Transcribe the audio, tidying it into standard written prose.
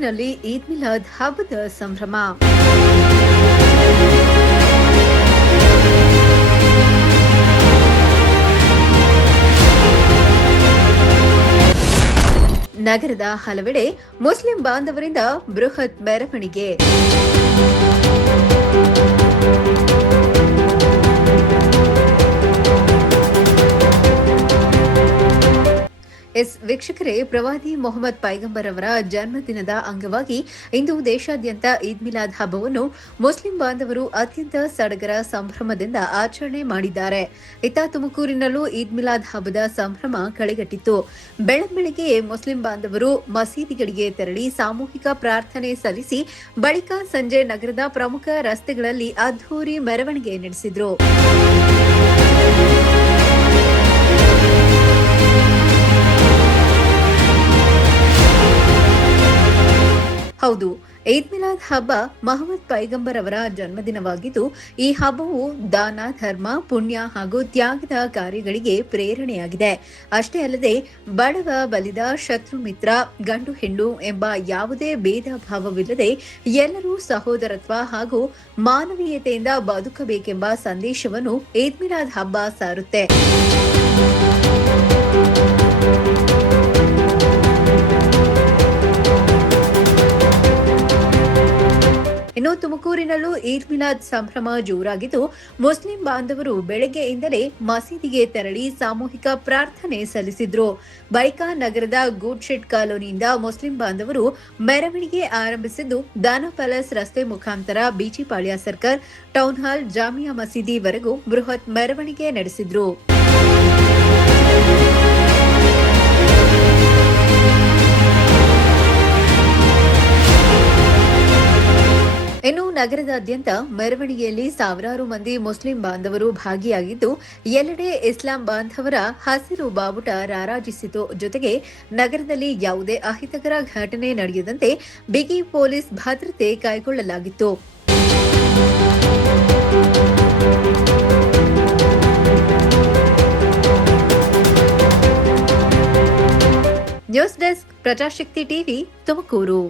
ತುಮಕೂರಿನಲ್ಲಿ ಈದ್ ಮಿಲಾದ್ ಹಬ್ಬದ ಸಂಭ್ರಮ. ನಗರದ ಹಲವೆಡೆ ಮುಸ್ಲಿಂ ಬಾಂಧವರಿಂದ ಬೃಹತ್ ಮೆರವಣಿಗೆ. ವೀಕ್ಷಕರೇ, ಪ್ರವಾದಿ ಮೊಹಮ್ಮದ್ ಪೈಗಂಬರ್ ಅವರ ಜನ್ಮದಿನದ ಅಂಗವಾಗಿ ಇಂದು ದೇಶಾದ್ಯಂತ ಈದ್ ಮಿಲಾದ್ ಹಬ್ಬವನ್ನು ಮುಸ್ಲಿಂ ಬಾಂಧವರು ಅತ್ಯಂತ ಸಡಗರ ಸಂಭ್ರಮದಿಂದ ಆಚರಣೆ ಮಾಡಿದ್ದಾರೆ. ಇತ್ತ ತುಮಕೂರಿನಲ್ಲೂ ಈದ್ ಮಿಲಾದ್ ಹಬ್ಬದ ಸಂಭ್ರಮ ಕಳೆಗಟ್ಟಿತ್ತು. ಬೆಳಗ್ಗೆಯೇ ಮುಸ್ಲಿಂ ಬಾಂಧವರು ಮಸೀದಿಗಳಿಗೆ ತೆರಳಿ ಸಾಮೂಹಿಕ ಪ್ರಾರ್ಥನೆ ಸಲ್ಲಿಸಿ ಬಳಿಕ ಸಂಜೆ ನಗರದ ಪ್ರಮುಖ ರಸ್ತೆಗಳಲ್ಲಿ ಅದ್ಧೂರಿ ಮೆರವಣಿಗೆ ನಡೆಸಿದರು. ಹೌದು, ಈದ್ ಮಿಲಾದ್ ಹಬ್ಬ ಮೊಹಮ್ಮದ್ ಪೈಗಂಬರ್ ಅವರ ಜನ್ಮದಿನವಾಗಿದ್ದು, ಈ ಹಬ್ಬವು ದಾನ, ಧರ್ಮ, ಪುಣ್ಯ ಹಾಗೂ ತ್ಯಾಗದ ಕಾರ್ಯಗಳಿಗೆ ಪ್ರೇರಣೆಯಾಗಿದೆ. ಅಷ್ಟೇ ಅಲ್ಲದೆ ಬಡವ, ಬಲಿದ, ಶತ್ರು, ಮಿತ್ರ, ಗಂಡು, ಹೆಣ್ಣು ಎಂಬ ಯಾವುದೇ ಭೇದ ಭಾವವಿಲ್ಲದೆ ಎಲ್ಲರೂ ಸಹೋದರತ್ವ ಹಾಗೂ ಮಾನವೀಯತೆಯಿಂದ ಬದುಕಬೇಕೆಂಬ ಸಂದೇಶವನ್ನು ಈದ್ ಮಿಲಾದ್ ಹಬ್ಬ ಸಾರುತ್ತೆ. ಇನ್ನು ತುಮಕೂರಿನಲ್ಲೂ ಈದ್ ಮಿಲಾದ್ ಸಂಭ್ರಮ ಜೋರಾಗಿದ್ದು, ಮುಸ್ಲಿಂ ಬಾಂಧವರು ಬೆಳಗ್ಗೆಯಿಂದಲೇ ಮಸೀದಿಗೆ ತೆರಳಿ ಸಾಮೂಹಿಕ ಪ್ರಾರ್ಥನೆ ಸಲ್ಲಿಸಿದ್ರು. ಬಳಿಕ ನಗರದ ಗೂಡ್ ಶೆಡ್ ಕಾಲೋನಿಯಿಂದ ಮುಸ್ಲಿಂ ಬಾಂಧವರು ಮೆರವಣಿಗೆ ಆರಂಭಿಸಿದ್ದು, ದಾನ ಪ್ಯಾಲೇಸ್ ರಸ್ತೆ ಮುಖಾಂತರ Bijipalya circle, town hall, Jamia ಮಸೀದಿವರೆಗೂ ಬೃಹತ್ ಮೆರವಣಿಗೆ ನಡೆಸಿದ್ರು. ಇನ್ನು ನಗರದಾದ್ಯಂತ ಮೆರವಣಿಗೆಯಲ್ಲಿ ಸಾವಿರಾರು ಮಂದಿ ಮುಸ್ಲಿಂ ಬಾಂಧವರು ಭಾಗಿಯಾಗಿದ್ದು, ಎಲ್ಲೆಡೆ ಇಸ್ಲಾಂ ಬಾಂಧವರ ಹಸಿರು ಬಾವುಟ ರಾರಾಜಿಸಿತು. ಜೊತೆಗೆ ನಗರದಲ್ಲಿ ಯಾವುದೇ ಅಹಿತಕರ ಘಟನೆ ನಡೆಯದಂತೆ ಬಿಗಿ ಪೊಲೀಸ್ ಭದ್ರತೆ ಕೈಗೊಳ್ಳಲಾಗಿತ್ತು. News desk, Prajashakti TV, Tumakuru.